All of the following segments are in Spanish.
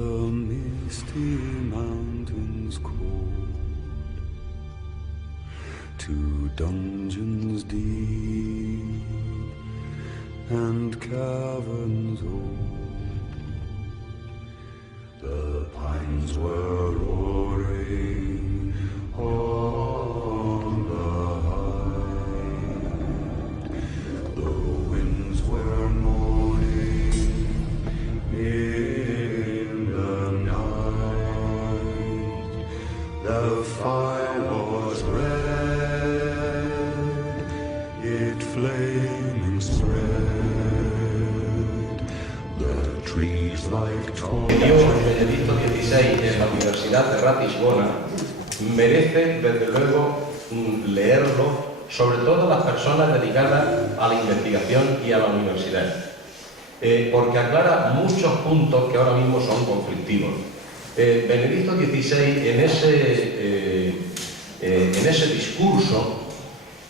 the misty mountains cold, to dungeons deep and caverns old. The pines were roaring on the height, the winds were moaning in the night. The fire was red, it flaming spread, the trees like Benedicto XVI en la Universidad de Ratisbona merece, desde luego, leerlo, sobre todo las personas dedicadas a la investigación y a la universidad, porque aclara muchos puntos que ahora mismo son conflictivos. Benedicto XVI en ese discurso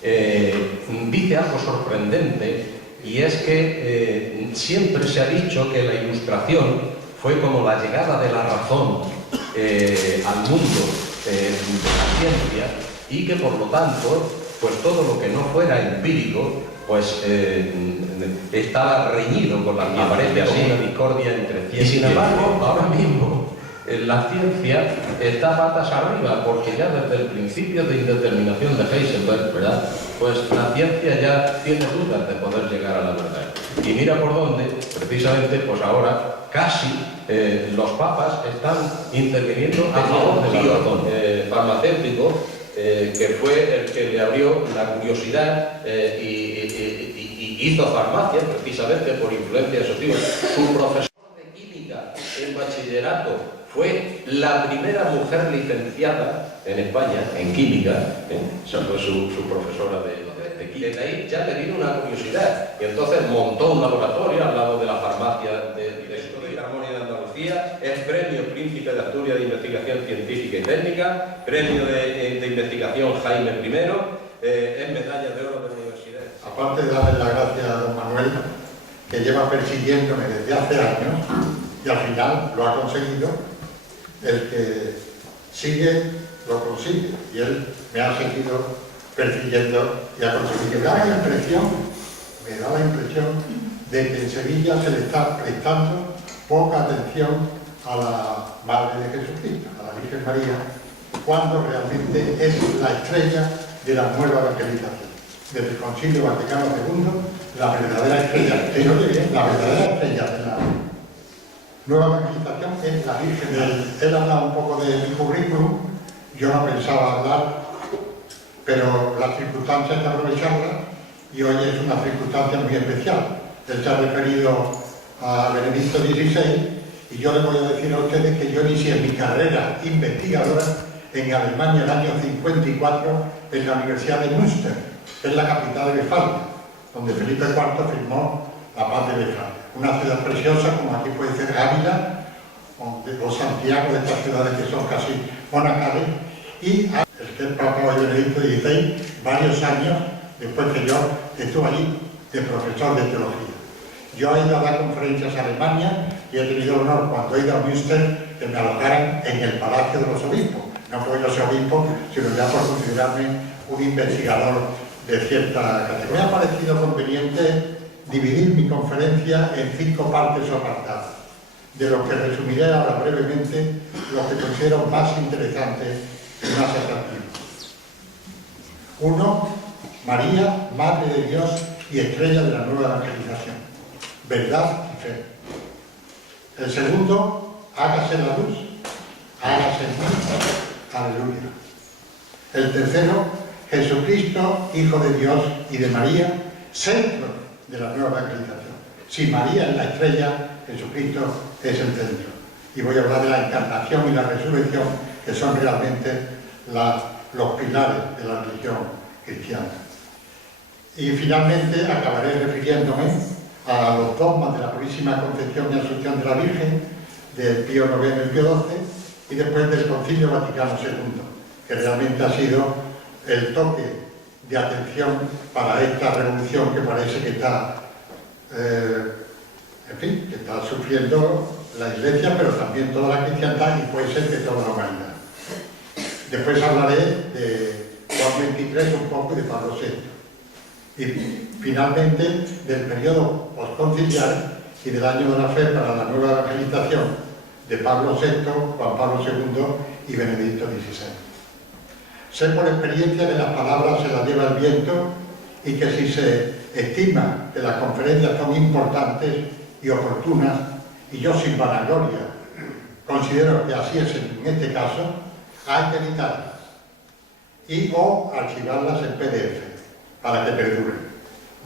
dice algo sorprendente, y es que siempre se ha dicho que la Ilustración fue como la llegada de la razón al mundo de la ciencia, y que por lo tanto, pues todo lo que no fuera empírico, pues estaba reñido con la ciencia. Aparece así una discordia entre ciencia y sin embargo, ahora mismo la ciencia está patas arriba, porque ya desde el principio de indeterminación de Heisenberg, ¿verdad?, pues la ciencia ya tiene dudas de poder llegar a la verdad. Y mira por dónde, precisamente, pues ahora casi los papas están interviniendo a favor de la razón. Farmacéutico, que fue el que le abrió la curiosidad y hizo farmacia, precisamente por influencia de su tío. Su profesor de química en bachillerato fue la primera mujer licenciada en España en química, esa fue su profesora de química. Desde ahí ya le vino una curiosidad, y entonces montó un laboratorio al lado de la farmacia de Armonía de Andalucía, es premio Príncipe de Asturias de Investigación Científica y Técnica, premio de investigación Jaime I, es medalla de oro de la universidad. Aparte de darle las gracias a don Manuel, que lleva persiguiéndome desde hace años y al final lo ha conseguido, el que sigue lo consigue, y él me ha seguido persiguiendo y ha conseguido. Me da la impresión de que en Sevilla se le está prestando poca atención a la Madre de Jesucristo, a la Virgen María, cuando realmente es la estrella de la nueva evangelización. Desde el Concilio Vaticano II, la verdadera estrella, la verdadera estrella de la nueva evangelización es la Virgen. Él habla un poco de mi currículum, yo no pensaba hablar, pero las circunstancias hay que aprovecharlas, y hoy es una circunstancia muy especial. Él se ha referido a Benedicto XVI, y yo le voy a decir a ustedes que yo inicié mi carrera investigadora en Alemania el año 54 en la Universidad de Münster, que es la capital de Westfalia, donde Felipe IV firmó la paz de Westfalia. Una ciudad preciosa, como aquí puede ser Ávila o Santiago, de estas ciudades que son casi monacales, y el Papa hoy Benedicto XVI, varios años después que yo estuve allí de profesor de teología. Yo he ido a dar conferencias a Alemania y he tenido el honor, cuando he ido a Münster, que me alojaran en el Palacio de los Obispos. No porque yo sea obispo, sino ya por considerarme un investigador de cierta categoría. Me ha parecido conveniente dividir mi conferencia en 5 partes o apartadas, de lo que resumiré ahora brevemente lo que considero más interesante y más atractivo. 1. María, Madre de Dios y estrella de la nueva evangelización. Verdad y fe. El segundo, hágase la luz, hágase en mí. Aleluya. El tercero, Jesucristo, Hijo de Dios y de María, centro de la nueva evangelización. Si María es la estrella, Jesucristo es el centro. Y voy a hablar de la encarnación y la resurrección, que son realmente los pilares de la religión cristiana. Y finalmente acabaré refiriéndome a los dogmas de la Purísima Concepción y Asunción de la Virgen, del Pío IX y el Pío XII, y después del Concilio Vaticano II, que realmente ha sido el toque de atención para esta revolución que parece que está, que está sufriendo la Iglesia, pero también toda la cristiandad y puede ser de toda la humanidad. Después hablaré de Juan XXIII un poco y de Pablo VI. Y finalmente del periodo postconciliar y del año de la fe para la nueva evangelización de Pablo VI, Juan Pablo II y Benedicto XVI. Sé por experiencia que las palabras se las lleva el viento y que si se estima que las conferencias son importantes y oportunas, y yo sin vanagloria considero que así es en este caso, hay que editarlas y o archivarlas en PDF para que perduren.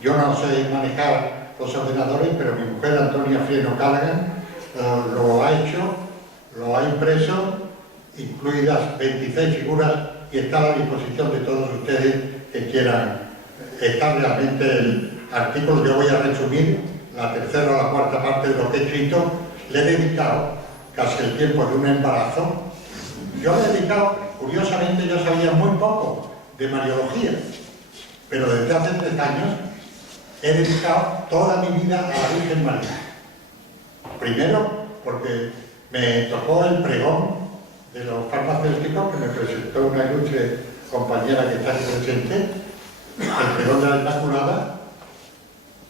Yo no sé manejar los ordenadores, pero mi mujer Antonia Frieno Callaghan lo ha hecho, lo ha impreso, incluidas 26 figuras, y está a la disposición de todos ustedes que quieran. Está realmente el artículo, yo voy a resumir la tercera o la cuarta parte de lo que he escrito. Le he dedicado casi el tiempo de un embarazo. Yo le he dedicado, curiosamente yo sabía muy poco de Mariología, pero desde hace 3 años he dedicado toda mi vida a la Virgen María. Primero porque me tocó el pregón de los farmacéuticos que me presentó una ilustre compañera que está aquí presente, el pregón de la Inmaculada.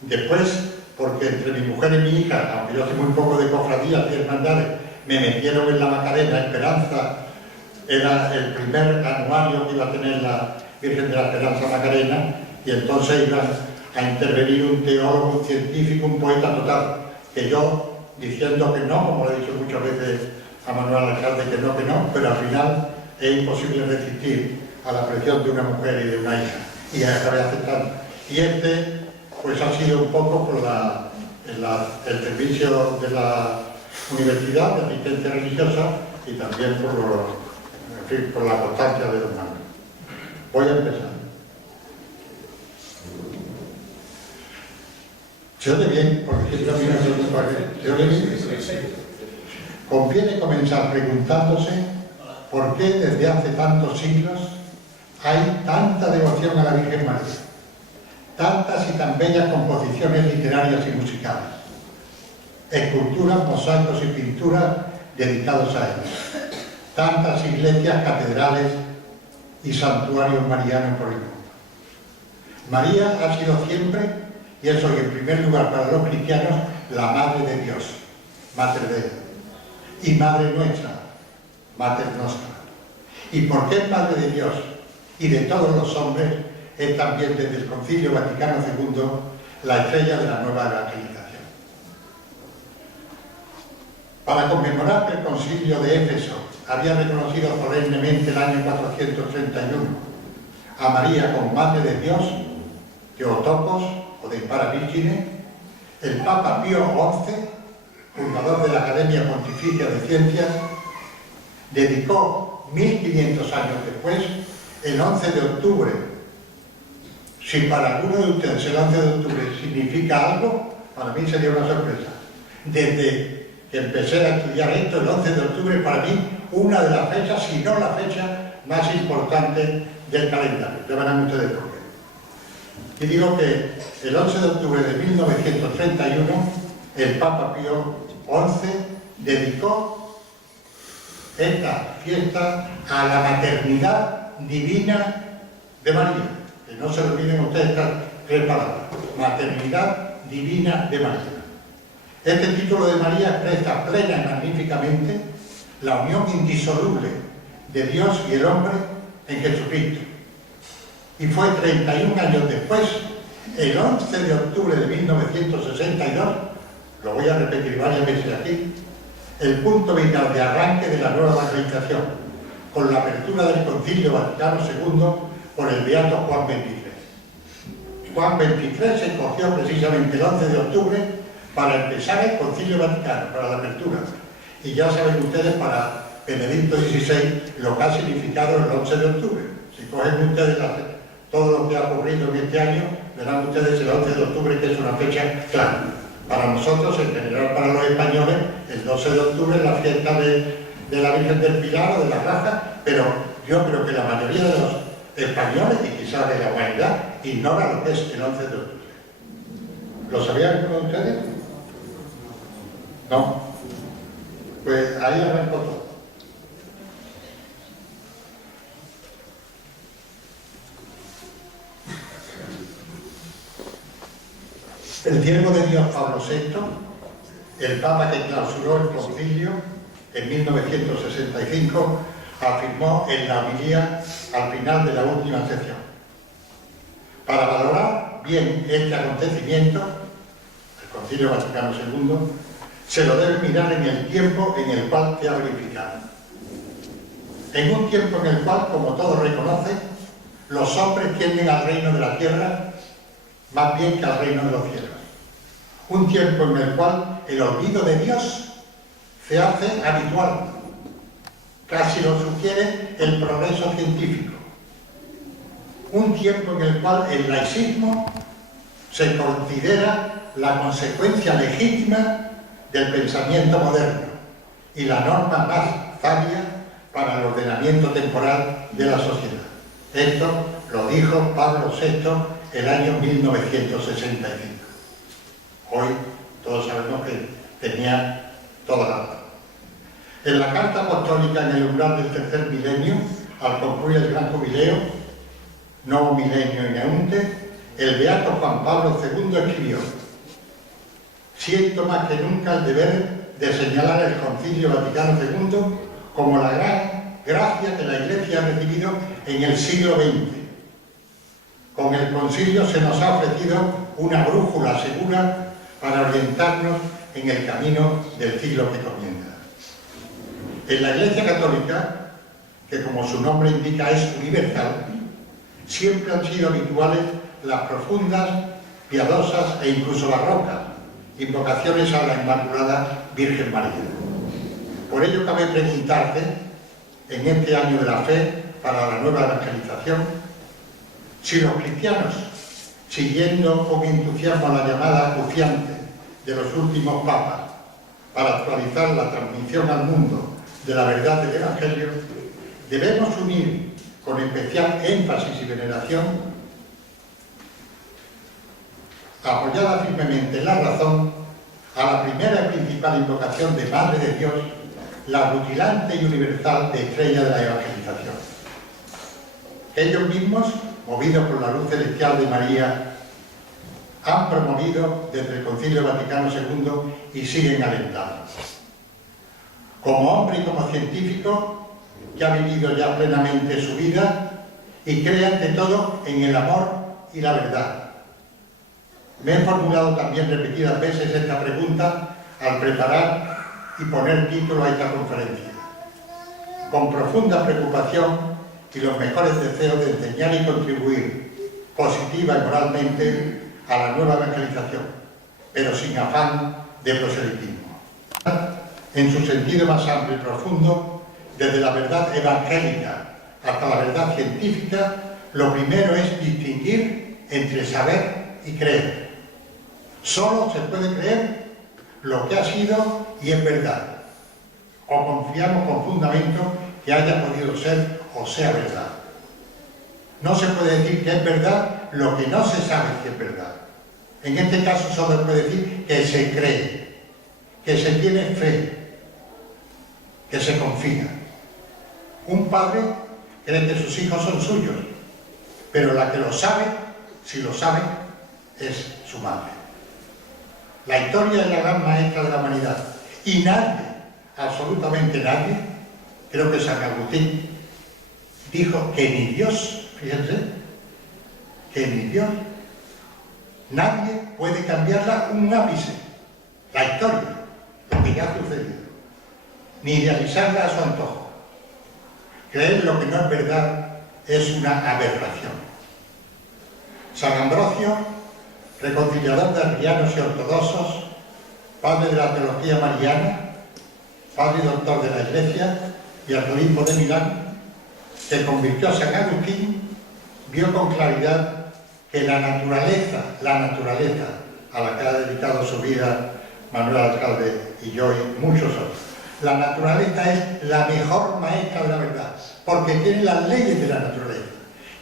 Después porque entre mi mujer y mi hija, aunque yo sé muy poco de cofradías y hermandades, me metieron en la Macarena. Esperanza era el primer anuario que iba a tener la Virgen de la Esperanza Macarena, y entonces iban a intervenir un teólogo, un científico, un poeta total, que yo, diciendo que no, como le he dicho muchas veces a Manuel Alcalde, que no, pero al final es imposible resistir a la presión de una mujer y de una hija, y acabé aceptando. Y pues ha sido un poco por el servicio de la universidad, de asistencia religiosa, y también por la constancia de los manos. Voy a empezar. ¿Se oye bien? Porque siempre a mí me ¿se oye bien? Conviene comenzar preguntándose por qué desde hace tantos siglos hay tanta devoción a la Virgen María, tantas y tan bellas composiciones literarias y musicales, esculturas, mosaicos y pinturas dedicados a ella, tantas iglesias, catedrales y santuarios marianos por el mundo. María ha sido siempre, y es hoy en primer lugar para los cristianos, la Madre de Dios, Mater Dei, y Madre nuestra, Mater Nostra. ¿Y por qué es Madre de Dios y de todos los hombres? Es también desde el Concilio Vaticano II la estrella de la nueva evangelización. Para conmemorar que el Concilio de Éfeso había reconocido solemnemente el año 431 a María como Madre de Dios, Theotokos o de Paravirgine, el Papa Pío XI, fundador de la Academia Pontificia de Ciencias, dedicó 1500 años después, el 11 de octubre. Si para alguno de ustedes el 11 de octubre significa algo, para mí sería una sorpresa. Desde que empecé a estudiar esto, el 11 de octubre para mí una de las fechas, si no la fecha más importante del calendario. Ya verán ustedes por qué. Y digo que el 11 de octubre de 1931 el Papa Pío XI dedicó esta fiesta a la maternidad divina de María. Que no se olviden ustedes estas 3 palabras: maternidad divina de María. Este título de María expresa plena y magníficamente la unión indisoluble de Dios y el hombre en Jesucristo. Y fue 31 años después, el 11 de octubre de 1962, lo voy a repetir varias veces aquí, el punto vital de arranque de la nueva evangelización, con la apertura del Concilio Vaticano II por el beato Juan XXIII. Juan XXIII se escogió precisamente el 11 de octubre para empezar el Concilio Vaticano, para la apertura. Y ya saben ustedes para Benedicto XVI lo que ha significado el 11 de octubre. Si cogen ustedes todo lo que ha ocurrido en este año, verán ustedes el 11 de octubre, que es una fecha clave. Para nosotros, en general para los españoles, el 12 de octubre es la fiesta de la Virgen del Pilar o de la Raja, pero yo creo que la mayoría de los españoles, y quizás de la humanidad, ignora lo que es el 11 de octubre. ¿Lo sabían ustedes? No. Pues ahí arrancó todo. El siervo de Dios Pablo VI, el Papa que clausuró el concilio en 1965, afirmó en la homilía al final de la última sesión: para valorar bien este acontecimiento, el Concilio Vaticano II, se lo debe mirar en el tiempo en el cual se ha verificado. En un tiempo en el cual, como todos reconocen, los hombres tienden al reino de la tierra más bien que al reino de los cielos. Un tiempo en el cual el olvido de Dios se hace habitual. Casi lo sugiere el progreso científico. Un tiempo en el cual el laicismo se considera la consecuencia legítima del pensamiento moderno y la norma más sabia para el ordenamiento temporal de la sociedad. Esto lo dijo Pablo VI el año 1965. Hoy todos sabemos que tenía toda la razón. En la Carta Apostólica en el umbral del tercer milenio, al concluir el gran jubileo, Novo Milenio in Eunte, el beato Juan Pablo II escribió: siento más que nunca el deber de señalar el Concilio Vaticano II como la gran gracia que la Iglesia ha recibido en el siglo XX. Con el concilio se nos ha ofrecido una brújula segura para orientarnos en el camino del siglo que comienza. En la Iglesia Católica, que como su nombre indica es universal, siempre han sido habituales las profundas, piadosas e incluso barrocas invocaciones a la Inmaculada Virgen María. Por ello cabe preguntarte, en este año de la fe para la nueva evangelización, si los cristianos, siguiendo con entusiasmo la llamada acuciante de los últimos papas para actualizar la transmisión al mundo de la verdad del Evangelio, debemos unir con especial énfasis y veneración, apoyada firmemente en la razón, a la primera y principal invocación de Madre de Dios, la rutilante y universal de estrella de la evangelización. Ellos mismos, movidos por la luz celestial de María, han promovido desde el Concilio Vaticano II y siguen alentando. Como hombre y como científico, que ha vivido ya plenamente su vida y cree ante todo en el amor y la verdad. Me he formulado también repetidas veces esta pregunta al preparar y poner título a esta conferencia. Con profunda preocupación y los mejores deseos de enseñar y contribuir positiva y moralmente a la nueva evangelización, pero sin afán de proselitismo. En su sentido más amplio y profundo, desde la verdad evangélica hasta la verdad científica, lo primero es distinguir entre saber y creer. Solo se puede creer lo que ha sido y es verdad, o confiamos con fundamento que haya podido ser o sea verdad. No se puede decir que es verdad lo que no se sabe que es verdad. En este caso solo se puede decir que se cree, que se tiene fe, que se confía. Un padre cree que sus hijos son suyos, pero la que lo sabe, si lo sabe, es su madre. La historia es la gran maestra de la humanidad y nadie, absolutamente nadie, creo que San Agustín dijo que ni Dios, fíjense, que ni Dios, nadie puede cambiarla un ápice, la historia, lo que ya ha sucedido, ni idealizarla a su antojo. Creer lo que no es verdad es una aberración. San Ambrosio, reconciliador de arrianos y ortodoxos, padre de la teología mariana, padre y doctor de la Iglesia y arzobispo de Milán, que convirtió a San Agustín, vio con claridad que la naturaleza a la que ha dedicado su vida Manuel Alcalde y yo y muchos otros, la naturaleza es la mejor maestra de la verdad, porque tiene las leyes de la naturaleza,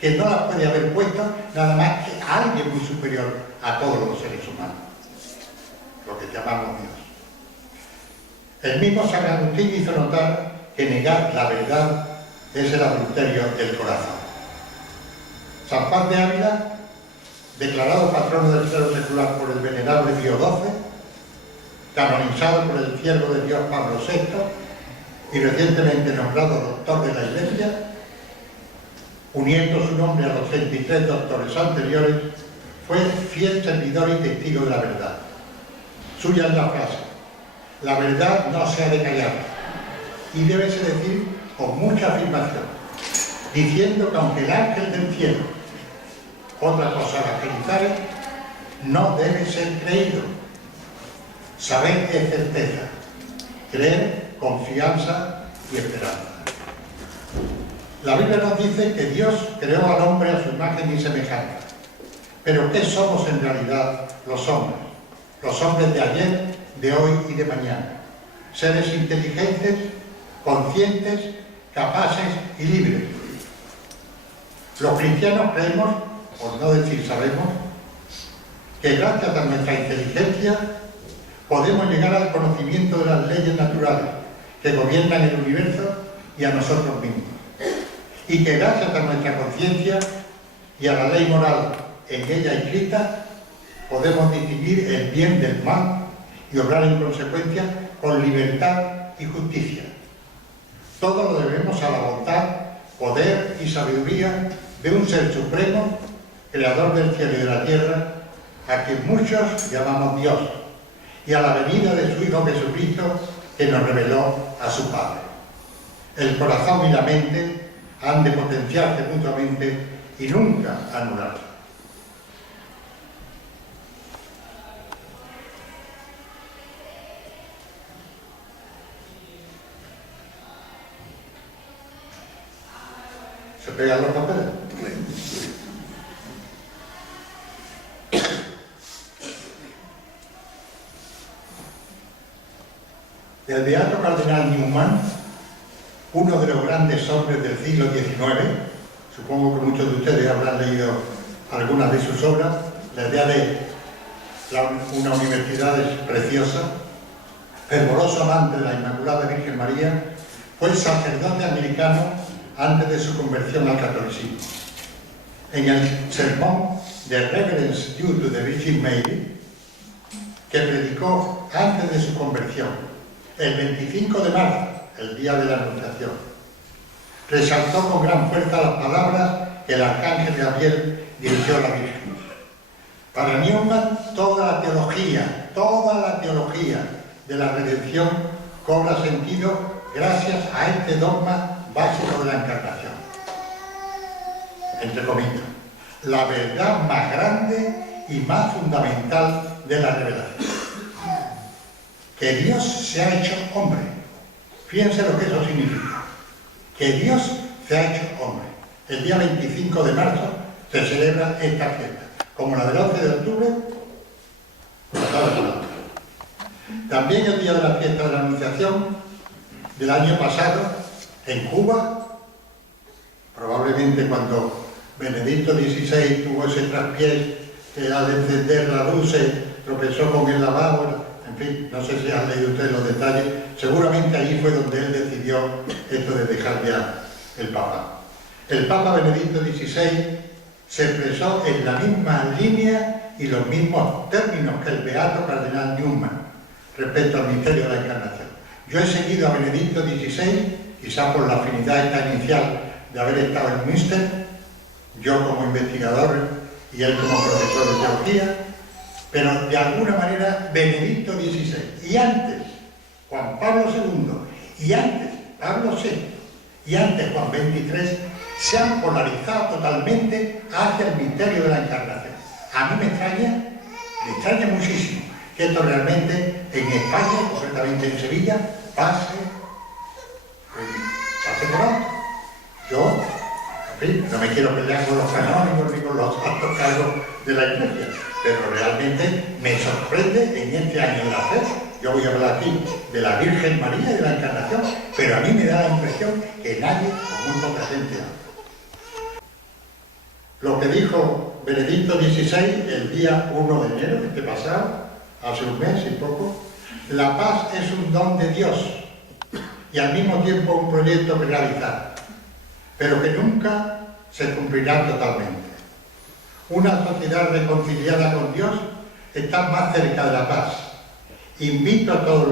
que no las puede haber puesto nada más que alguien muy superior a todos los seres humanos, lo que llamamos Dios. El mismo San Agustín hizo notar que negar la verdad es el adulterio del corazón. San Juan de Ávila, declarado patrono del clero secular por el venerable Pío XII, canonizado por el siervo de Dios Pablo VI y recientemente nombrado doctor de la Iglesia, uniendo su nombre a los 33 doctores anteriores, fue fiel servidor y testigo de la verdad. Suya es la frase: la verdad no se ha de callar, y debe decir con mucha afirmación, diciendo que aunque el ángel del cielo otra cosa evangelizare, no debe ser creído. Saber es certeza, creer, confianza y esperanza. La Biblia nos dice que Dios creó al hombre a su imagen y semejanza. Pero ¿qué somos en realidad los hombres? Los hombres de ayer, de hoy y de mañana. Seres inteligentes, conscientes, capaces y libres. Los cristianos creemos, por no decir sabemos, que gracias a nuestra inteligencia podemos llegar al conocimiento de las leyes naturales que gobiernan el universo y a nosotros mismos. Y que gracias a nuestra conciencia y a la ley moral en ella escrita, podemos distinguir el bien del mal y obrar en consecuencia con libertad y justicia. Todo lo debemos a la voluntad, poder y sabiduría de un ser supremo, creador del cielo y de la tierra, a quien muchos llamamos Dios, y a la venida de su Hijo Jesucristo, que nos reveló a su Padre. El corazón y la mente han de potenciarse mutuamente y nunca anularse. ¿Se pegan los papeles? El beato cardenal Newman, uno de los grandes hombres del siglo XIX, supongo que muchos de ustedes habrán leído algunas de sus obras, la idea de una universidad es preciosa, fervoroso amante de la Inmaculada Virgen María, fue sacerdote anglicano antes de su conversión al catolicismo. En el sermón de Reverence Due to the Virgin Mary, que predicó antes de su conversión, el 25 de marzo, el día de la Anunciación, resaltó con gran fuerza las palabras que el arcángel Gabriel dirigió a la Virgen. Para Newman, toda la teología de la redención cobra sentido gracias a este dogma básico de la encarnación. Entre comillas, la verdad más grande y más fundamental de la revelación. Que Dios se ha hecho hombre. Fíjense lo que eso significa. Que Dios se ha hecho hombre. El día 25 de marzo se celebra esta fiesta. Como la del 11 de octubre, también el día de la fiesta de la Anunciación del año pasado, en Cuba, probablemente cuando Benedicto XVI tuvo ese traspiés que al encender la luz se tropezó con el lavabo. En fin, no sé si han leído ustedes los detalles, seguramente allí fue donde él decidió esto de dejar ya el Papa. El Papa Benedicto XVI se expresó en la misma línea y los mismos términos que el beato cardenal Newman respecto al misterio de la Encarnación. Yo he seguido a Benedicto XVI, quizá por la afinidad esta inicial de haber estado en Münster, yo como investigador y él como profesor de teología, pero de alguna manera Benedicto XVI, y antes Juan Pablo II, y antes Pablo VI, y antes Juan XXIII, se han polarizado totalmente hacia el misterio de la Encarnación. A mí me extraña muchísimo que esto realmente en España, concretamente en Sevilla, pase por alto. Yo, en fin, no me quiero pelear con los canónigos ni con los altos cargos de la Iglesia, pero realmente me sorprende en este año de la fe. Yo voy a hablar aquí de la Virgen María y de la Encarnación, pero a mí me da la impresión que nadie, o muy poca gente, habla. Lo que dijo Benedicto XVI el día 1 de enero, este pasado, hace un mes y poco, La paz es un don de Dios y al mismo tiempo un proyecto que realizar, pero que nunca se cumplirá totalmente. Una sociedad reconciliada con Dios está más cerca de la paz. Invito a todos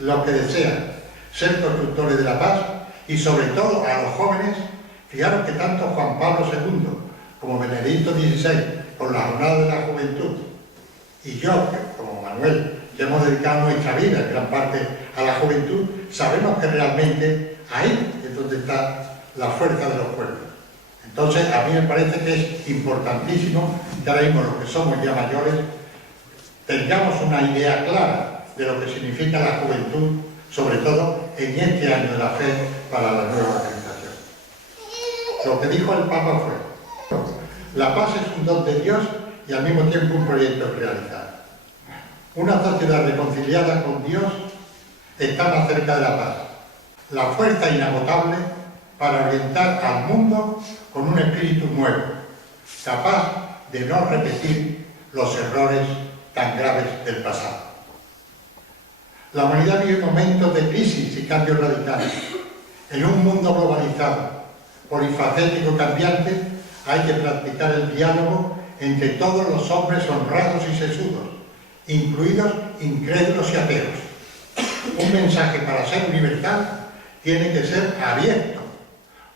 los que desean ser constructores de la paz y sobre todo a los jóvenes. Fijaros que tanto Juan Pablo II como Benedicto XVI, con la Jornada de la Juventud, y yo, como Manuel, que hemos dedicado nuestra vida en gran parte a la juventud, sabemos que realmente ahí es donde está la fuerza de los pueblos. Entonces, a mí me parece que es importantísimo que ahora mismo los que somos ya mayores tengamos una idea clara de lo que significa la juventud, sobre todo en este año de la fe para la nueva organización. Lo que dijo el Papa fue: la paz es un don de Dios y al mismo tiempo un proyecto que realizar. Una sociedad reconciliada con Dios está más cerca de la paz, la fuerza inagotable para orientar al mundo con un espíritu nuevo, capaz de no repetir los errores tan graves del pasado. La humanidad vive momentos de crisis y cambios radicales. En un mundo globalizado, polifacético y cambiante, hay que practicar el diálogo entre todos los hombres honrados y sesudos, incluidos incrédulos y ateos. Un mensaje para ser universal tiene que ser abierto,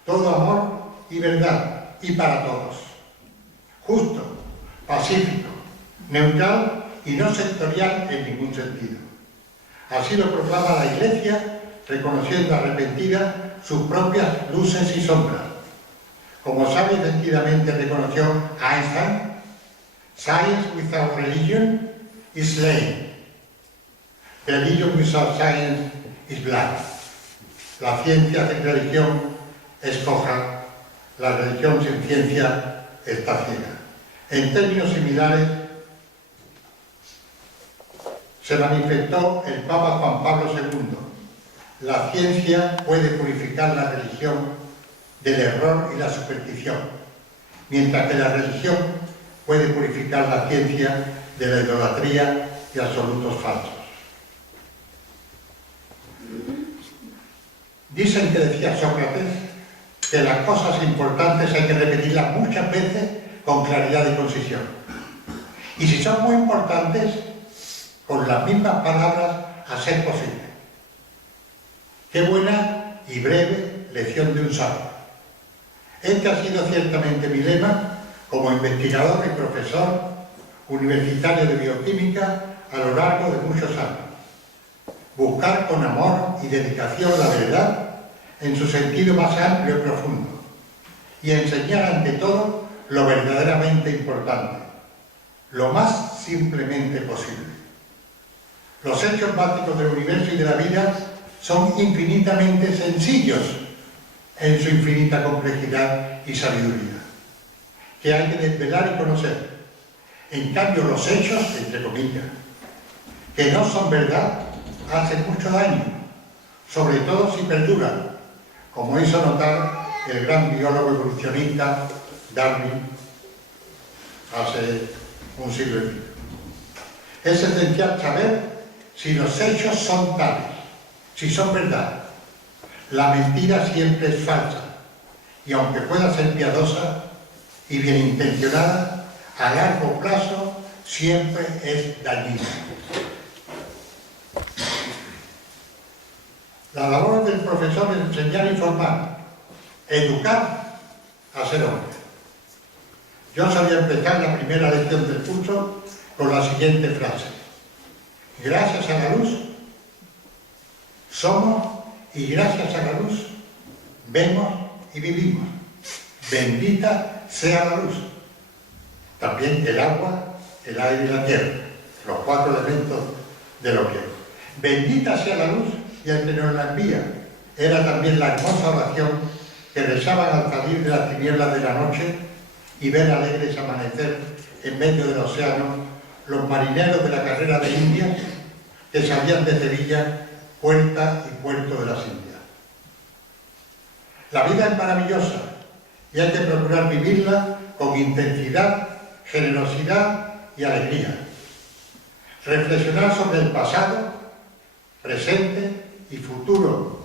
todo amor y verdad, y para todos. Justo, pacífico, neutral y no sectorial en ningún sentido. Así lo proclama la Iglesia, reconociendo arrepentida sus propias luces y sombras. Como sabe y sentidamente reconoció Einstein, science without religion is lame. Religion without science is blind. La ciencia sin religión es coja, la religión sin ciencia está ciega. En términos similares se manifestó el Papa Juan Pablo II. La ciencia puede purificar la religión del error y la superstición, mientras que la religión puede purificar la ciencia de la idolatría y absolutos falsos. Dicen que decía Sócrates que las cosas importantes hay que repetirlas muchas veces con claridad y concisión. Y si son muy importantes, con las mismas palabras a ser posible. Qué buena y breve lección de un sabio. Este ha sido ciertamente mi lema como investigador y profesor universitario de bioquímica a lo largo de muchos años. Buscar con amor y dedicación la verdad en su sentido más amplio y profundo, y enseñar ante todo lo verdaderamente importante, lo más simplemente posible. Los hechos básicos del universo y de la vida son infinitamente sencillos en su infinita complejidad y sabiduría, que hay que desvelar y conocer. En cambio, los hechos, entre comillas, que no son verdad, hacen mucho daño, sobre todo si perduran, como hizo notar el gran biólogo evolucionista Darwin hace un siglo y pico. Es esencial saber si los hechos son tales, si son verdad. La mentira siempre es falsa, y aunque pueda ser piadosa y bien intencionada, a largo plazo siempre es dañina. La labor del profesor es enseñar y formar, educar a ser hombre. Yo sabía empezar la primera lección del curso con la siguiente frase: gracias a la luz somos, y gracias a la luz vemos y vivimos. Bendita sea la luz. También el agua, el aire y la tierra, los 4 elementos de lo que es. Bendita sea la luz y el que nos la envía. Era también la hermosa oración que rezaban al salir de las tinieblas de la noche y ver alegres amanecer en medio del océano los marineros de la carrera de Indias que salían de Sevilla, puerta y puerto de las Indias. La vida es maravillosa y hay que procurar vivirla con intensidad, generosidad y alegría. Reflexionar sobre el pasado, presente y futuro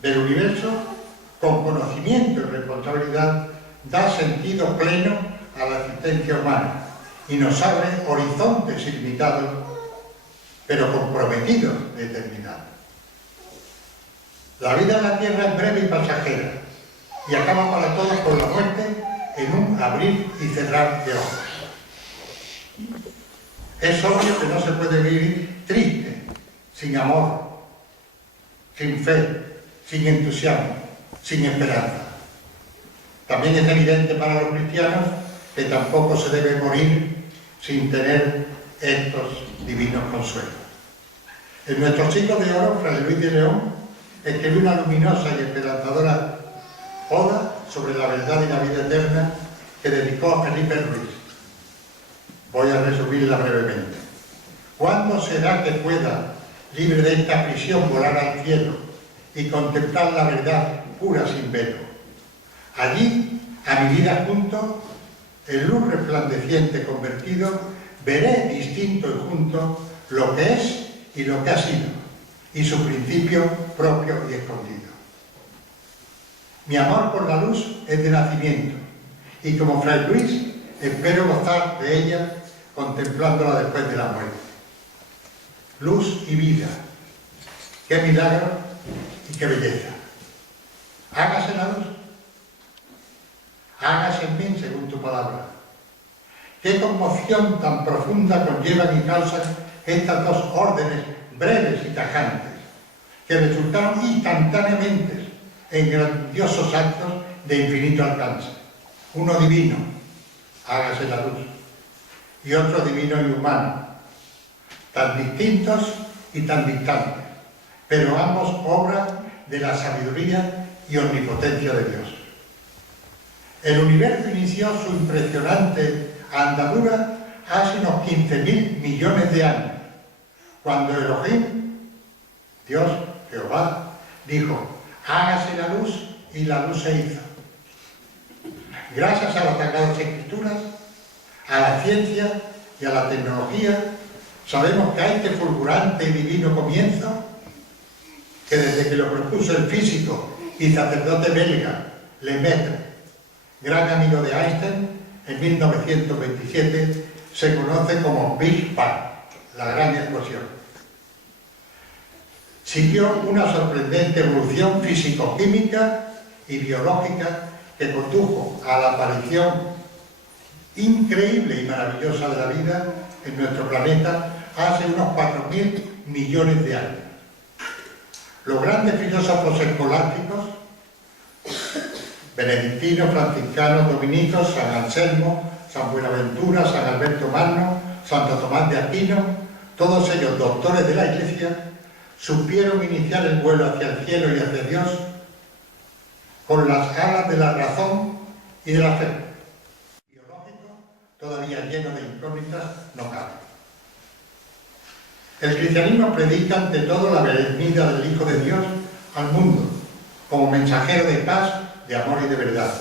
del universo con conocimiento y responsabilidad da sentido pleno a la existencia humana y nos abre horizontes ilimitados, pero comprometidos de eternidad. La vida en la Tierra es breve y pasajera y acaba para todos con la muerte en un abrir y cerrar de ojos. Es obvio que no se puede vivir triste, sin amor, sin fe, sin entusiasmo, sin esperanza. También es evidente para los cristianos que tampoco se debe morir sin tener estos divinos consuelos. En nuestro siglo de oro, Fray Luis de León escribió una luminosa y esperanzadora oda sobre la verdad y la vida eterna que dedicó a Felipe Ruiz. Voy a resumirla brevemente. ¿Cuándo será que pueda, libre de esta prisión, volar al cielo y contemplar la verdad pura sin velo? Allí, a mi vida junto, en luz resplandeciente convertido, veré distinto y junto lo que es y lo que ha sido, y su principio propio y escondido. Mi amor por la luz es de nacimiento, y como Fray Luis, espero gozar de ella contemplándola después de la muerte. Luz y vida, qué milagro y qué belleza. Hágase la luz, hágase en mí según tu palabra. Qué conmoción tan profunda conllevan y causan estas dos órdenes breves y tajantes, que resultaron instantáneamente en grandiosos actos de infinito alcance. Uno divino, hágase la luz, y otro divino y humano, tan distintos y tan distantes, pero ambos obra de la sabiduría y omnipotencia de Dios. El universo inició su impresionante andadura hace unos 15.000 millones de años, cuando Elohim, Dios, Jehová, dijo, hágase la luz, y la luz se hizo. Gracias a las Sagradas Escrituras, a la ciencia y a la tecnología, sabemos que a este fulgurante y divino comienzo, que desde que lo propuso el físico y sacerdote belga Lemaitre, gran amigo de Einstein, en 1927, se conoce como Big Bang, la gran explosión. Siguió una sorprendente evolución físico-química y biológica que condujo a la aparición increíble y maravillosa de la vida en nuestro planeta hace unos 4.000 millones de años. Los grandes filósofos escolásticos, benedictinos, franciscanos, dominicos, San Anselmo, San Buenaventura, San Alberto Magno, Santo Tomás de Aquino, todos ellos doctores de la Iglesia, supieron iniciar el vuelo hacia el cielo y hacia Dios con las alas de la razón y de la fe. Biológico, todavía lleno de incógnitas, no cabe. El cristianismo predica ante todo la venida del Hijo de Dios al mundo, como mensajero de paz, de amor y de verdad,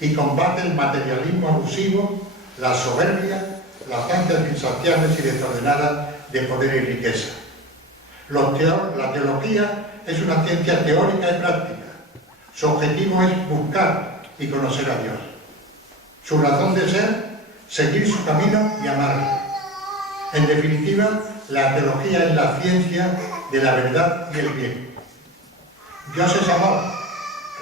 y combate el materialismo abusivo, la soberbia, las ansias insaciables y desordenadas de poder y riqueza. La teología es una ciencia teórica y práctica. Su objetivo es buscar y conocer a Dios. Su razón de ser, seguir su camino y amarle. En definitiva, la teología es la ciencia de la verdad y el bien. Dios es amor,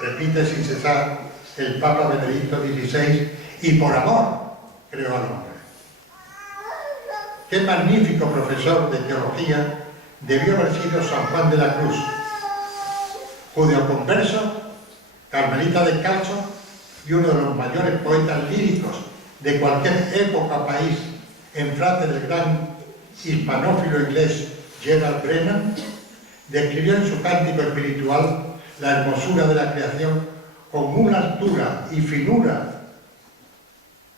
repite sin cesar el Papa Benedicto XVI, y por amor creó al hombre. Qué magnífico profesor de teología debió haber sido San Juan de la Cruz, judeoconverso, carmelita descalzo y uno de los mayores poetas líricos de cualquier época o país, en frente del gran hispanófilo inglés Gerald Brennan, describió en su cántico espiritual la hermosura de la creación con una altura y finura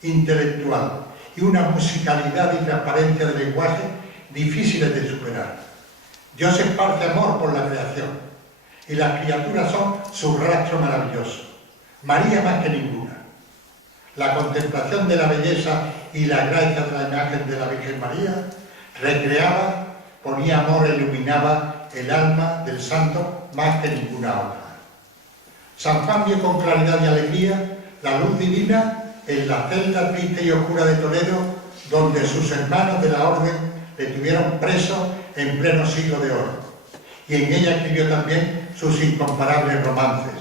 intelectual y una musicalidad y transparencia del lenguaje difíciles de superar. Dios esparce amor por la creación y las criaturas son su rastro maravilloso. María más que ninguna. La contemplación de la belleza y la gracia de la imagen de la Virgen María recreaba, ponía amor e iluminaba el alma del santo más que ninguna otra. San Juan vio con claridad y alegría la luz divina en la celda triste y oscura de Toledo, donde sus hermanos de la orden le tuvieron preso en pleno siglo de oro. Y en ella escribió también sus incomparables romances,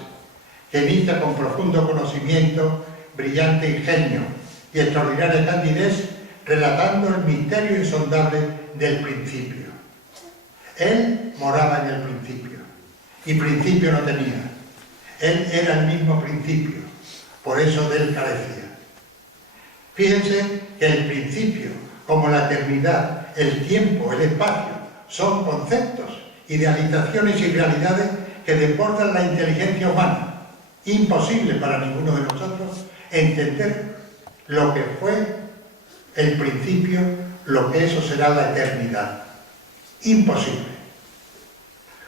que inicia con profundo conocimiento, brillante ingenio y extraordinaria candidez, relatando el misterio insondable del principio. Él moraba en el principio, y principio no tenía. Él era el mismo principio, por eso de él carecía. Fíjense que el principio, como la eternidad, el tiempo, el espacio, son conceptos, idealizaciones y realidades que desbordan la inteligencia humana. Imposible para ninguno de nosotros entender lo que fue el principio, lo que eso será la eternidad. Imposible.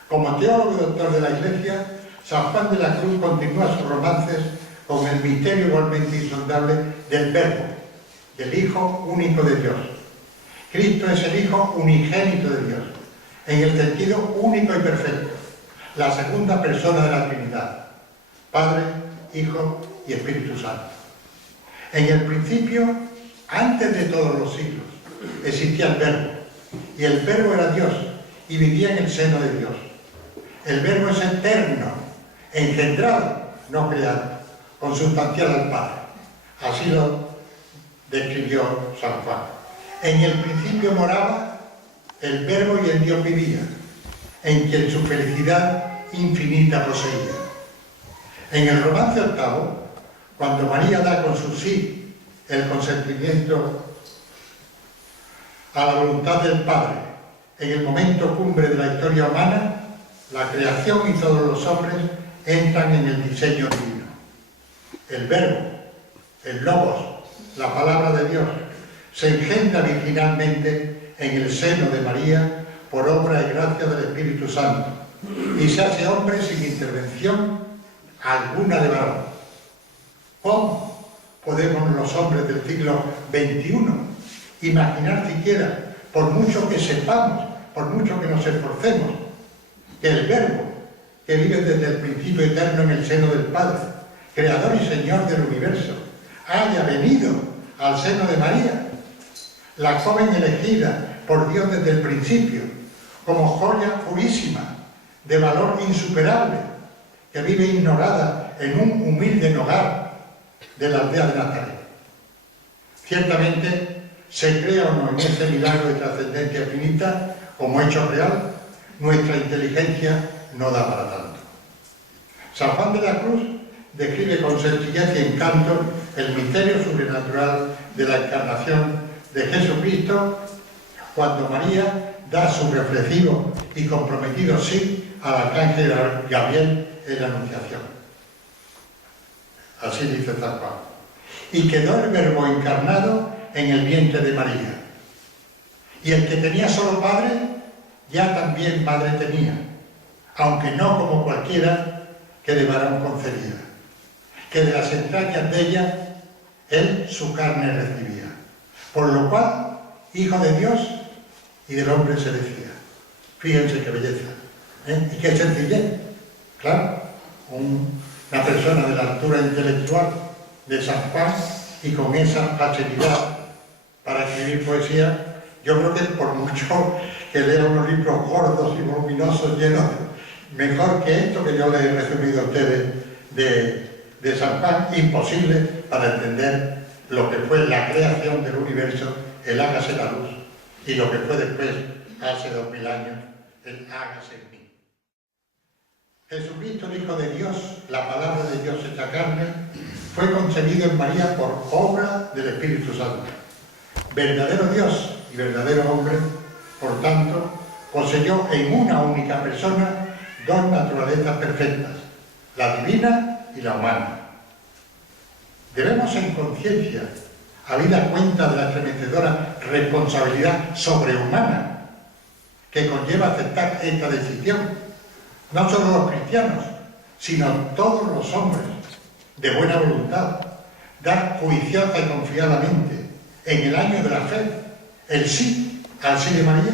Como teólogo y doctor de la Iglesia, San Juan de la Cruz continúa sus romances con el misterio igualmente insondable del Verbo, del Hijo único de Dios. Cristo es el Hijo unigénito de Dios, en el sentido único y perfecto, la segunda persona de la Trinidad, Padre, Hijo y Espíritu Santo. En el principio, antes de todos los siglos, existía el Verbo, y el Verbo era Dios, y vivía en el seno de Dios. El Verbo es eterno, engendrado, no creado, consustancial al Padre. Así lo describió San Juan. En el principio moraba el Verbo y en Dios vivía, en quien su felicidad infinita poseía. En el romance octavo, cuando María da con su sí el consentimiento a la voluntad del Padre, en el momento cumbre de la historia humana, la creación y todos los hombres entran en el diseño divino. El Verbo, el Logos, la Palabra de Dios, se engendra virginalmente en el seno de María por obra y gracia del Espíritu Santo y se hace hombre sin intervención alguna de varón. ¿Cómo podemos los hombres del siglo XXI imaginar siquiera, por mucho que sepamos, por mucho que nos esforcemos, que el Verbo, que vive desde el principio eterno en el seno del Padre, Creador y Señor del universo, haya venido al seno de María, la joven elegida por Dios desde el principio, como joya purísima, de valor insuperable, que vive ignorada en un humilde hogar de la aldea de Nazaret? Ciertamente, se crea o no en este milagro de trascendencia infinita como hecho real, nuestra inteligencia no da para tanto. San Juan de la Cruz describe con sencillez y encanto el misterio sobrenatural de la encarnación de Jesucristo cuando María da su reflexivo y comprometido sí al arcángel Gabriel en la Anunciación. Así dice San Juan. Y quedó el Verbo encarnado en el vientre de María. Y el que tenía solo padre, ya también madre tenía, aunque no como cualquiera que de varón concebía, que de las entrañas de ella él su carne recibía, por lo cual hijo de Dios y del hombre se decía. Fíjense qué belleza, y qué sencillez. Claro, una persona de la altura intelectual de San Juan y con esa facilidad para escribir poesía, yo creo que por mucho que lea unos libros gordos y voluminosos llenos, mejor que esto que yo les he resumido a ustedes de San Juan, imposible para entender lo que fue la creación del universo, el hágase la luz, y lo que fue después, hace 2000 años, el hágase en mí. Jesucristo, el Hijo de Dios, la palabra de Dios hecha carne, fue concebido en María por obra del Espíritu Santo. Verdadero Dios y verdadero hombre, por tanto, poseyó en una única persona dos naturalezas perfectas, la divina y la humana. Debemos en conciencia, habida cuenta de la estremecedora responsabilidad sobrehumana que conlleva aceptar esta decisión, no solo los cristianos, sino todos los hombres de buena voluntad, dar juiciosa y confiadamente en el año de la fe el sí al sí de María.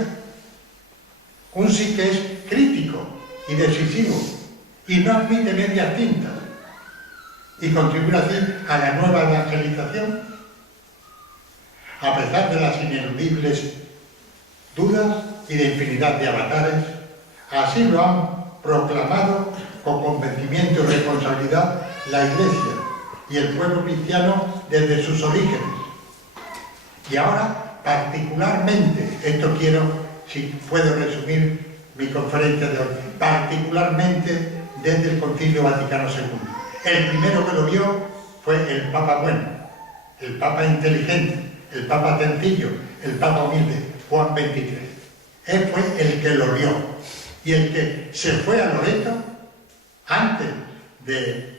Un sí que es crítico y decisivo y no admite medias tintas y contribuye así a la nueva evangelización. A pesar de las ineludibles dudas y de infinidad de avatares, así lo han proclamado con convencimiento y responsabilidad la Iglesia y el pueblo cristiano desde sus orígenes. Y ahora, particularmente, esto quiero, si puedo resumir mi conferencia de hoy, particularmente desde el Concilio Vaticano II. El primero que lo vio fue el Papa bueno, el Papa inteligente, el Papa sencillo, el Papa humilde, Juan XXIII. Él fue el que lo vio y el que se fue a Loreto antes de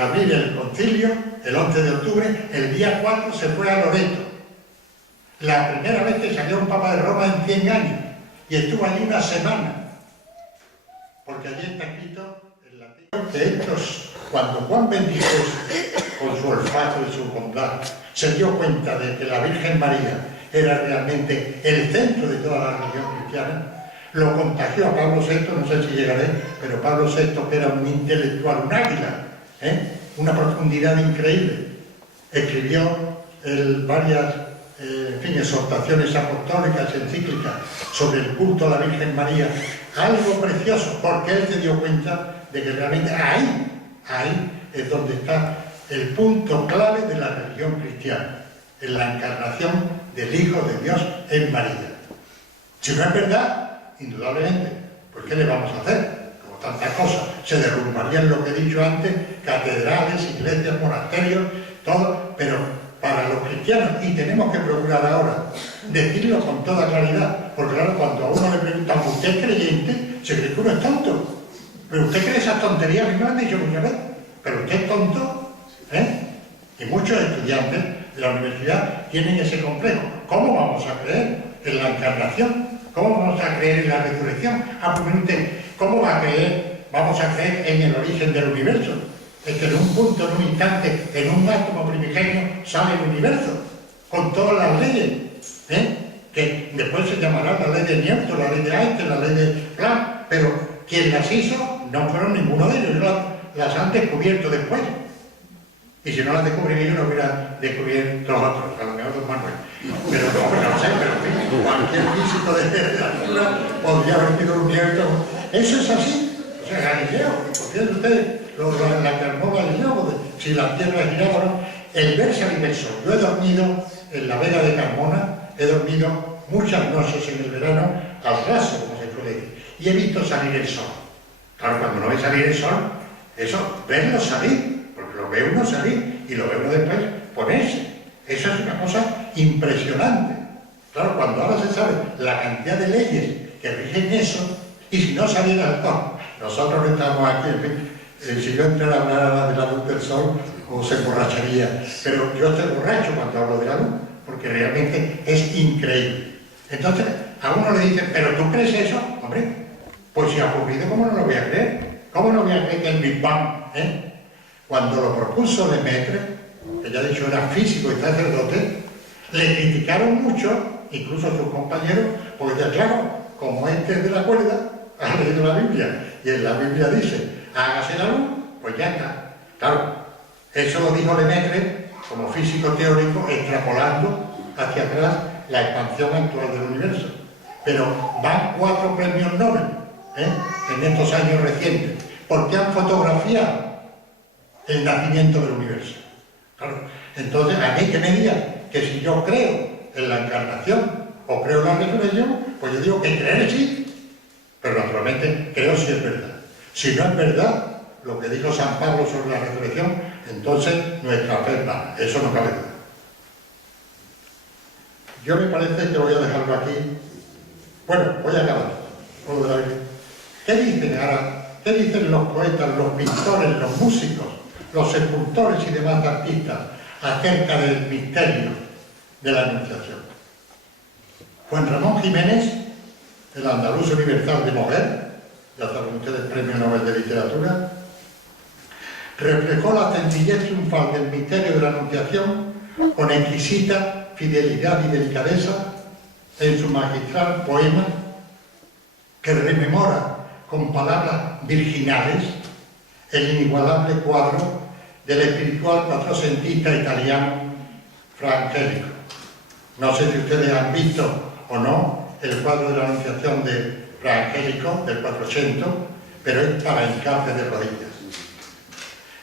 abrir el concilio, el 11 de octubre, el día 4 se fue a Loreto. La primera vez que salió un Papa de Roma en 100 años y estuvo allí una semana, porque allí está escrito en latín que estos, cuando Juan XXIII, con su olfato y su bondad, se dio cuenta de que la Virgen María era realmente el centro de toda la religión cristiana, lo contagió a Pablo VI, no sé si llegaré, pero Pablo VI, que era un intelectual, un águila, una profundidad increíble, escribió varias exhortaciones apostólicas, encíclicas, sobre el culto a la Virgen María, algo precioso, porque él se dio cuenta de que realmente ahí es donde está el punto clave de la religión cristiana, en la encarnación del Hijo de Dios en María. Si no es verdad, indudablemente, pues ¿qué le vamos a hacer? Como tantas cosas, se derrumbarían lo que he dicho antes, catedrales, iglesias, monasterios, todo, pero para los cristianos, y tenemos que procurar ahora decirlo con toda claridad, porque claro, cuando a uno le preguntan, ¿usted es creyente? Se cree que uno es tonto. Pero usted cree esas tonterías, a mí me lo han dicho muchas veces, pero usted es tonto, Y muchos estudiantes de la universidad tienen ese complejo. ¿Cómo vamos a creer en la encarnación? ¿Cómo vamos a creer en la resurrección? ¿Cómo vamos a creer en el origen del universo? Es que en un punto, en un instante, en un átomo primigenio sale el universo, con todas las leyes, que después se llamará la ley de Newton, la ley de Einstein, la ley de Planck, pero quien las hizo no fueron ninguno de ellos, las han descubierto después. Y si no las descubren ellos, no hubieran descubierto los otros, a lo mejor don Manuel. Pero no sé, pero en fin, cualquier físico de la altura podría haber sido un Newton. Eso es así. O sea, Galileo, ¿confían ustedes? La Carmona Galileo, si la Tierra giraba o no. El ver salir el sol. Yo he dormido en la vega de Carmona, he dormido muchas noches en el verano al raso, como se suele decir, y he visto salir el sol. Claro, cuando no ve salir el sol, eso, verlo salir, porque lo ve uno salir y lo ve uno después ponerse. Eso es una cosa impresionante. Claro, cuando ahora se sabe la cantidad de leyes que rigen eso, y si no saliera el sol, nosotros no estamos aquí, en fin, si yo entrara a hablar de la luz del sol, o se emborracharía, pero yo estoy borracho cuando hablo de la luz, porque realmente es increíble. Entonces, a uno le dicen, ¿pero tú crees eso? Hombre, pues si ha ocurrido, ¿cómo no lo voy a creer? ¿Cómo no voy a creer que el Big Bang, cuando lo propuso Lemaitre, que ya he dicho era físico y sacerdote, le criticaron mucho, incluso sus compañeros, porque decían, claro, como este es de la cuerda, ha leído la Biblia, y en la Biblia dice, hágase la luz, pues ya está. Claro, eso lo dijo Lemaitre como físico teórico, extrapolando hacia atrás la expansión actual del universo. Pero van 4 premios Nobel en estos años recientes, porque han fotografiado el nacimiento del universo. Claro, entonces, a mí que me digan que si yo creo en la encarnación o creo en la resurrección, pues yo digo que creer sí, pero naturalmente creo si es verdad. Si no es verdad, lo que dijo San Pablo sobre la resurrección, entonces nuestra fe es vana, eso no cabe duda. Yo me parece que voy a dejarlo aquí. Bueno, voy a acabar. ¿Qué dicen ahora? ¿Qué dicen los poetas, los pintores, los músicos, los escultores y demás artistas acerca del misterio de la Anunciación? Juan Ramón Jiménez, el andaluz universal de Moguer, ya saben ustedes, Premio Nobel de Literatura, reflejó la sencillez triunfal del misterio de la Anunciación con exquisita fidelidad y delicadeza, en su magistral poema que rememora con palabras virginales el inigualable cuadro del espiritual quattrocentista italiano Fra Angelico. No sé si ustedes han visto o no el cuadro de la Anunciación de Fra Angelico del 400, pero es para hincarse de rodillas.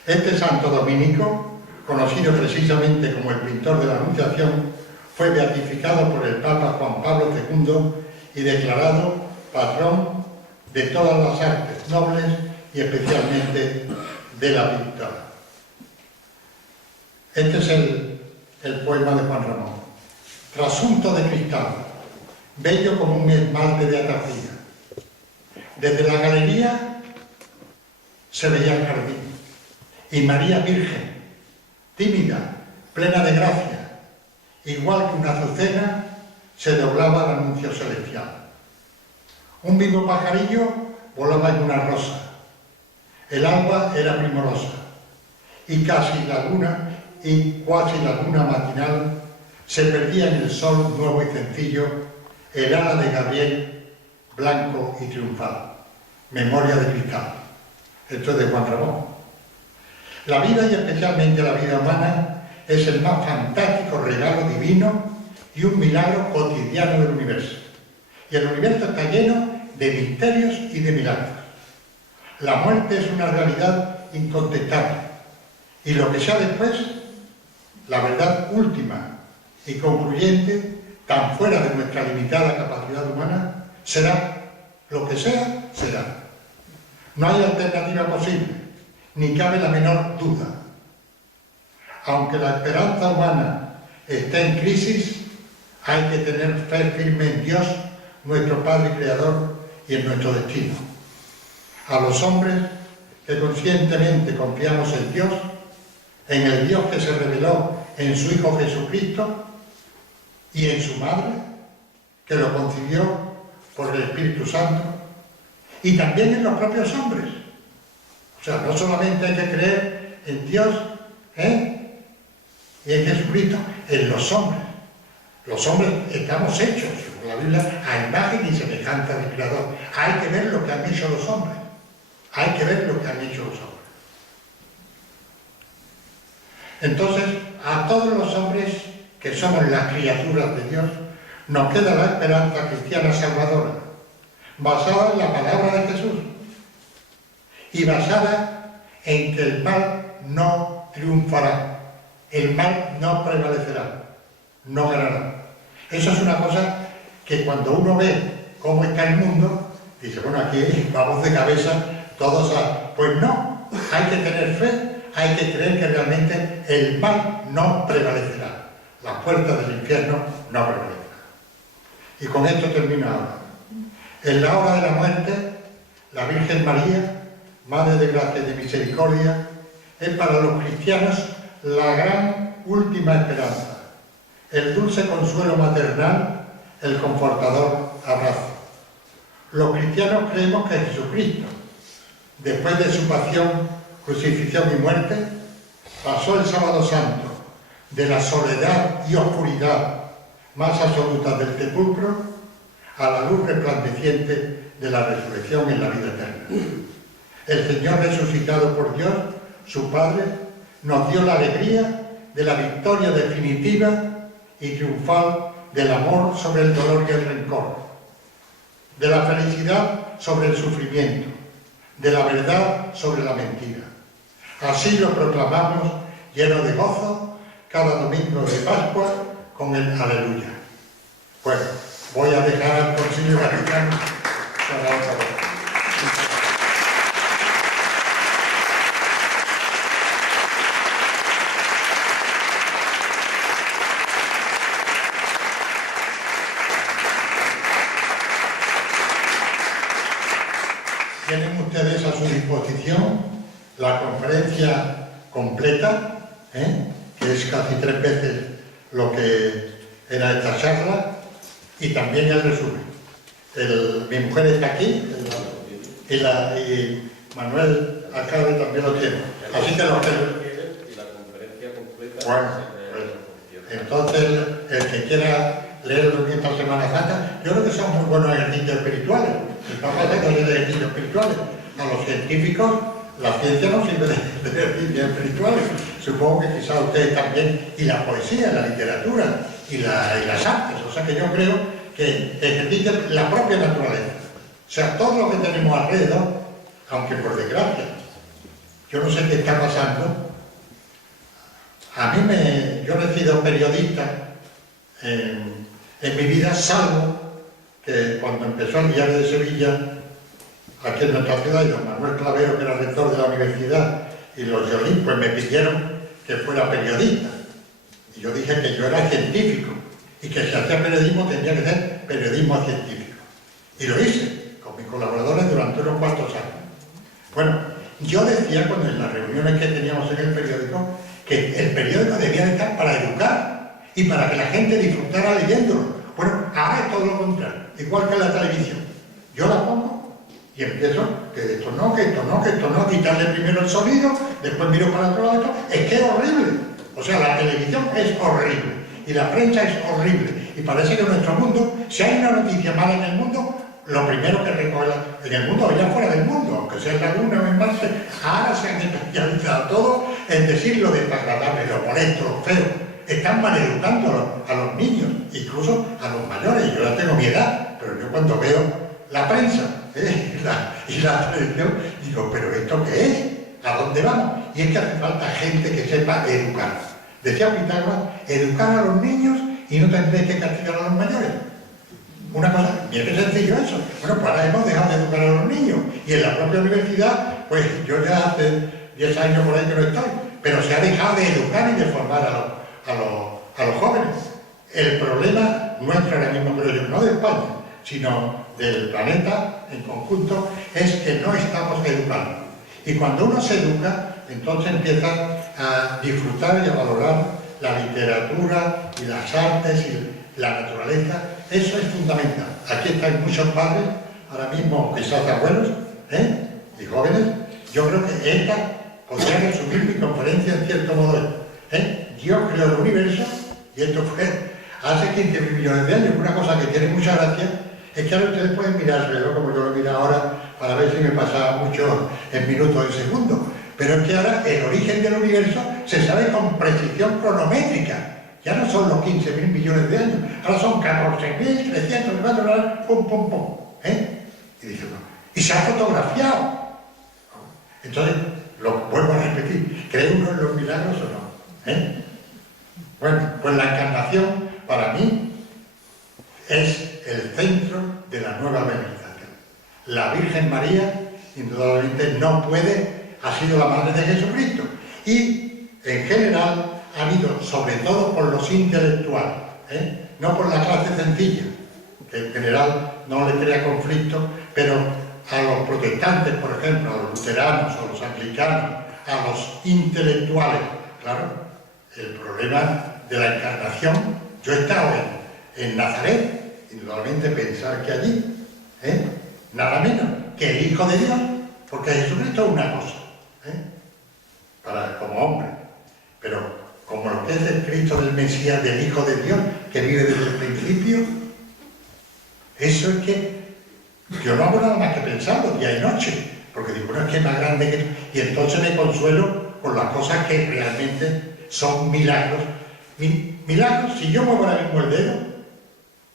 Este santo dominico, conocido precisamente como el pintor de la Anunciación, fue beatificado por el Papa Juan Pablo II y declarado patrón de todas las artes nobles y especialmente de la pintura. Este es el poema de Juan Ramón. Trasunto de cristal, bello como un esmalte de atafía. Desde la galería se veía el jardín y María Virgen, tímida, plena de gracia, igual que una azucena, se doblaba al anuncio celestial. Un vivo pajarillo volaba en una rosa. El alba era primorosa y cuasi la luna matinal se perdía en el sol nuevo y sencillo, el ala de Gabriel, blanco y triunfal. Memoria de cristal. Esto es de Juan Ramón. La vida, y especialmente la vida humana, es el más fantástico regalo divino y un milagro cotidiano del universo. Y el universo está lleno de misterios y de milagros. La muerte es una realidad incontestable. Y lo que sea después, la verdad última y concluyente, tan fuera de nuestra limitada capacidad humana, será. Lo que sea, será. No hay alternativa posible, ni cabe la menor duda. Aunque la esperanza humana esté en crisis, hay que tener fe firme en Dios, nuestro Padre Creador, y en nuestro destino. A los hombres que conscientemente confiamos en Dios, en el Dios que se reveló en su Hijo Jesucristo y en su Madre, que lo concibió por el Espíritu Santo, y también en los propios hombres. O sea, no solamente hay que creer en Dios y en Jesucristo, en los hombres. Los hombres estamos hechos, por la Biblia, a imagen y semejanza del Creador. Hay que ver lo que han hecho los hombres. Hay que ver lo que han hecho los hombres. Entonces, a todos los hombres que somos las criaturas de Dios, nos queda la esperanza cristiana salvadora, basada en la palabra de Jesús y basada en que el mal no triunfará, el mal no prevalecerá, no ganará. Eso es una cosa que cuando uno ve cómo está el mundo, dice, bueno, aquí vamos de cabeza todos a... Pues no, hay que tener fe, hay que creer que realmente el mal no prevalecerá, las puertas del infierno no prevalecerán. Y con esto termino ahora. En la hora de la muerte, la Virgen María, Madre de Gracia y de Misericordia, es para los cristianos la gran última esperanza, el dulce consuelo maternal, el confortador abrazo. Los cristianos creemos que Jesucristo, después de su pasión, crucifixión y muerte, pasó el sábado santo de la soledad y oscuridad más absolutas del sepulcro a la luz resplandeciente de la resurrección en la vida eterna. El Señor resucitado por Dios, su Padre, nos dio la alegría de la victoria definitiva y triunfal del amor sobre el dolor y el rencor, de la felicidad sobre el sufrimiento, de la verdad sobre la mentira. Así lo proclamamos lleno de gozo cada domingo de Pascua con el Aleluya. Bueno, voy a dejar al Concilio Vaticano para otra vez. Tienen ustedes a su disposición la conferencia completa, que es casi 3 veces lo que era esta charla, y también el resumen. Mi mujer está aquí, y Manuel Alcalde también lo tiene. Así que los que... Y la conferencia completa... Bueno, pues, entonces el que quiera leerlo en esta Semana Santa. Yo creo que son muy buenos ejercicios espirituales. El Papa hace que de ejercicios espirituales. A los científicos, la ciencia no sirve de ejercicios espirituales. Supongo que quizás ustedes también, y la poesía, la literatura y las artes. O sea que yo creo que ejercician la propia naturaleza. O sea, todo lo que tenemos alrededor, aunque por desgracia, yo no sé qué está pasando. Yo no he sido periodista en mi vida, salvo que cuando empezó el Diario de Sevilla, aquí en nuestra ciudad, y don Manuel Clavero, que era rector de la universidad, y los Jolín, pues me pidieron que fuera periodista. Y yo dije que yo era científico, y que si hacía periodismo tendría que ser periodismo científico. Y lo hice, con mis colaboradores durante unos cuantos años. Bueno, yo decía cuando en las reuniones que teníamos en el periódico, que el periódico debía de estar para educar y para que la gente disfrutara leyéndolo. Bueno, ahora es todo lo contrario, igual que la televisión. Yo la pongo y empiezo que esto no, que esto no, que esto no, quitarle primero el sonido, después miro para otro lado, es que es horrible. O sea, la televisión es horrible y la prensa es horrible. Y parece que en nuestro mundo, si hay una noticia mala en el mundo, lo primero que recoge en el mundo, allá fuera del mundo, aunque sea en la Luna o en Marte, ahora se han especializado todo en decir lo desagradable, lo molesto, lo feo. Están maleducando a los niños, incluso a los mayores. Yo ya tengo mi edad, pero yo cuando veo la prensa y la televisión, digo, ¿pero esto qué es? ¿A dónde vamos? Y es que hace falta gente que sepa educar. Decía Pitágoras, educar a los niños y no tendréis que castigar a los mayores. Una cosa, bien que sencillo eso. Bueno, pues ahora hemos dejado de educar a los niños. Y en la propia universidad, pues yo ya hace 10 años por ahí que no estoy, pero se ha dejado de educar y de formar a los jóvenes. El problema nuestro ahora mismo, creo yo, no de España, sino del planeta en conjunto, es que no estamos educando. Y cuando uno se educa, entonces empieza a disfrutar y a valorar la literatura y las artes y la naturaleza. Eso es fundamental. Aquí están muchos padres, ahora mismo quizás abuelos, y jóvenes. Yo creo que esta podría resumir mi conferencia en cierto modo. Dios creó el universo, y esto fue hace 15 millones de años. Una cosa que tiene mucha gracia es que ahora ustedes pueden mirárselo como yo lo miro ahora, para ver si me pasa mucho en minutos y segundos. Pero es que ahora el origen del universo se sabe con precisión cronométrica. Ya no son los 15.000 millones de años, ahora son 14.300, pum, pum, pum. Y dice, no. Y se ha fotografiado. Entonces, lo vuelvo a repetir, ¿cree uno en los milagros o no? Bueno, pues la encarnación, para mí, es el centro de la nueva evangelización. La Virgen María, indudablemente, no puede, ha sido la madre de Jesucristo. Y, en general, han ido sobre todo por los intelectuales, no por la clase sencilla, que en general no le crea conflicto, pero a los protestantes, por ejemplo, a los luteranos, a los anglicanos, a los intelectuales. Claro, el problema de la encarnación, yo he estado en Nazaret, indudablemente pensar que allí, nada menos que el Hijo de Dios, porque Jesucristo es una cosa, como hombre, pero como lo que es el Cristo del Mesías, del Hijo de Dios, que vive desde el principio, eso es que yo no hago nada más que pensarlo día y noche, porque digo, no, es que es más grande que... Y entonces me consuelo con las cosas que realmente son milagros. Milagros, si yo muevo ahora mismo el dedo,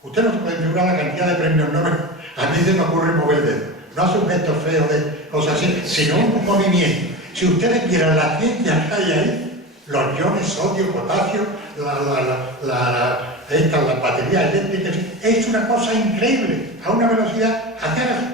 usted no se puede figurar la cantidad de premios Nobel. A mí se me ocurre mover el dedo. No hace un gesto feo de cosas así, sino un movimiento. Si ustedes vieran la ciencia que hay ahí, los iones, sodio, potasio, las baterías eléctricas, es una cosa increíble, a una velocidad acera.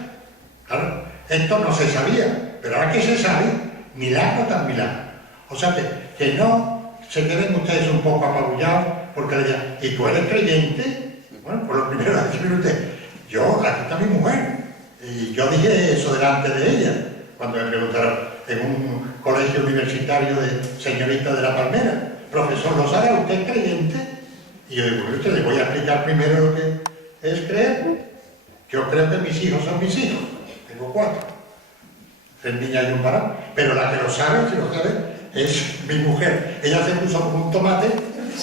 Claro, esto no se sabía, pero ahora que se sabe, milagro tras milagro. O sea que no se queden ustedes un poco apabullados porque le digan, ¿y tú eres creyente? Bueno, por lo primero que decirme usted, yo, aquí está mi mujer, y yo dije eso delante de ella, cuando me preguntaron en un colegio universitario de señorita de la Palmera, profesor, ¿lo sabe usted creyente? Y yo digo, usted le voy a explicar primero lo que es creer. Yo creo que mis hijos son mis hijos, tengo 4, 3 niñas y un varón, pero la que lo sabe, si lo sabe, es mi mujer. Ella se puso como un tomate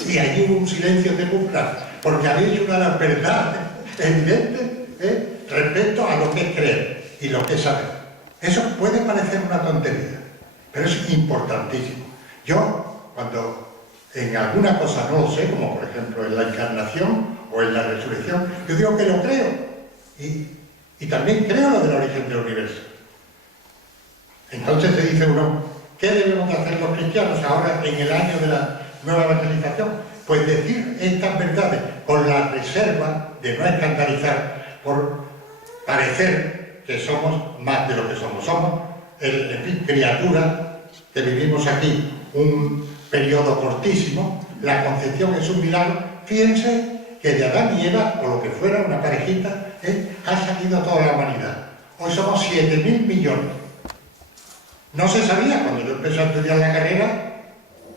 y allí hubo un silencio sepulcral. porque ha dicho una de las verdades evidentes respecto a lo que es creer y lo que es saber. Eso puede parecer una tontería, pero es importantísimo. Yo, cuando en alguna cosa no lo sé, como por ejemplo en la encarnación o en la resurrección, yo digo que lo creo y también creo lo del origen del universo. Entonces se dice uno, ¿qué debemos de hacer los cristianos ahora en el año de la nueva evangelización? Pues decir estas verdades con la reserva de no escandalizar por parecer que somos más de lo que somos. Somos, en fin, criaturas que vivimos aquí un periodo cortísimo. La concepción es un milagro. Fíjense que de Adán y Eva, o lo que fuera, una parejita, ha salido toda la humanidad. Hoy somos 7.000 millones. No se sabía, cuando yo empecé a estudiar la carrera,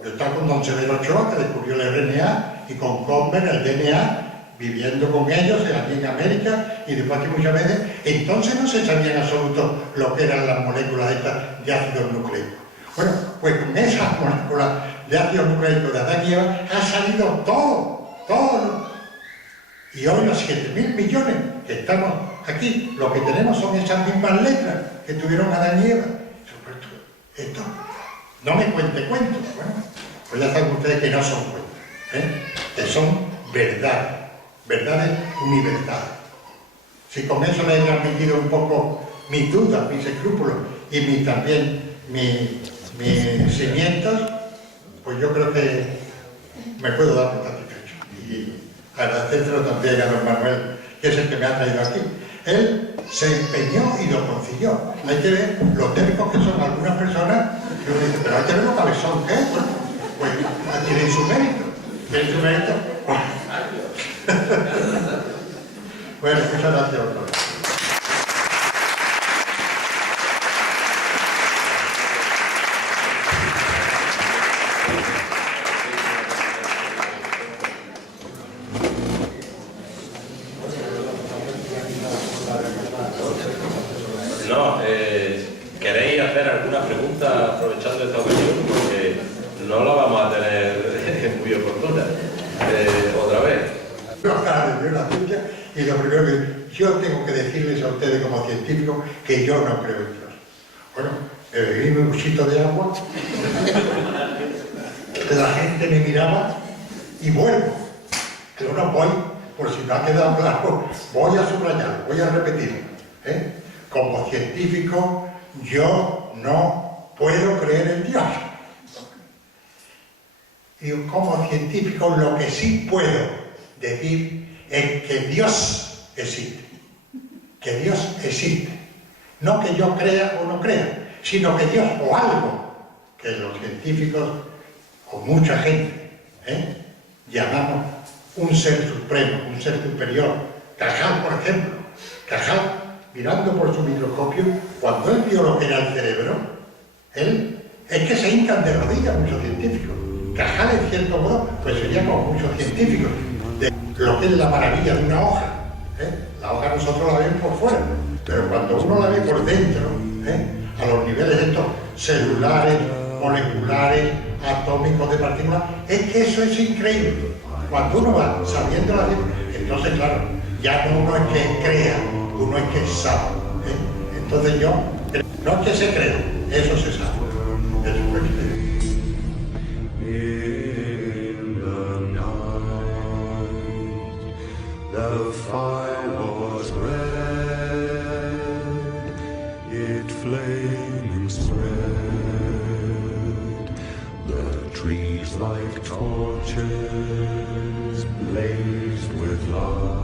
yo estaba con don Severo Ochoa, que descubrió el RNA, y con Conver el DNA, viviendo con ellos aquí en América, y después aquí muchas veces. Entonces no se sabía en absoluto lo que eran las moléculas estas de ácidos nucleicos. Bueno, pues con esas moléculas de ácidos nucleicos de Adán y Eva ha salido todo. Y hoy los 7.000 millones que estamos aquí, lo que tenemos son esas mismas letras que tuvieron Adán y Eva. Esto, no me cuente cuentos. Bueno, pues ya saben ustedes que no son cuentos, que son verdades universales. Si con eso les he transmitido un poco mis dudas, mis escrúpulos y también mis cimientos, pues yo creo que me puedo dar por satisfecho. Y agradecérselo también a don Manuel, que es el que me ha traído aquí. Él se empeñó y lo consiguió. Hay que ver los técnicos que son algunas personas, que uno dice, pero hay que ver lo cabezón que es. Pues tienen su mérito. Tienen su mérito. Bueno, muchas gracias, doctor. No, ¿queréis hacer alguna pregunta aprovechando esta ocasión? Porque no la vamos a tener muy oportuna. Otra vez. Y lo primero que yo tengo que decirles a ustedes como científicos que yo no creo en Dios. Bueno, bebí un buchito de agua, la gente me miraba y vuelvo. Pero no voy, por si no ha quedado claro, voy a subrayarlo, voy a repetirlo. Como científico, yo no puedo creer en Dios. Y como científico, lo que sí puedo decir es que Dios existe. Que Dios existe. No que yo crea o no crea, sino que Dios o algo que los científicos o mucha gente llamamos un ser supremo, un ser superior. Cajal, por ejemplo. Cajal, mirando por su microscopio, cuando él vio lo que era el cerebro, es que se hincan de rodillas muchos científicos. Cajal, en cierto modo, pues sería como muchos científicos, de lo que es la maravilla de una hoja. La hoja nosotros la vemos por fuera, pero cuando uno la ve por dentro, a los niveles estos celulares, moleculares, atómicos de partículas, es que eso es increíble. Cuando uno va sabiendo la ciencia, entonces claro, ya no uno es que crea, uno es que sabe. Entonces yo, no es que se crea, eso se sabe. Eso es lo que In the night, the fire was red, it flaming spread, the trees like torches blazed with light.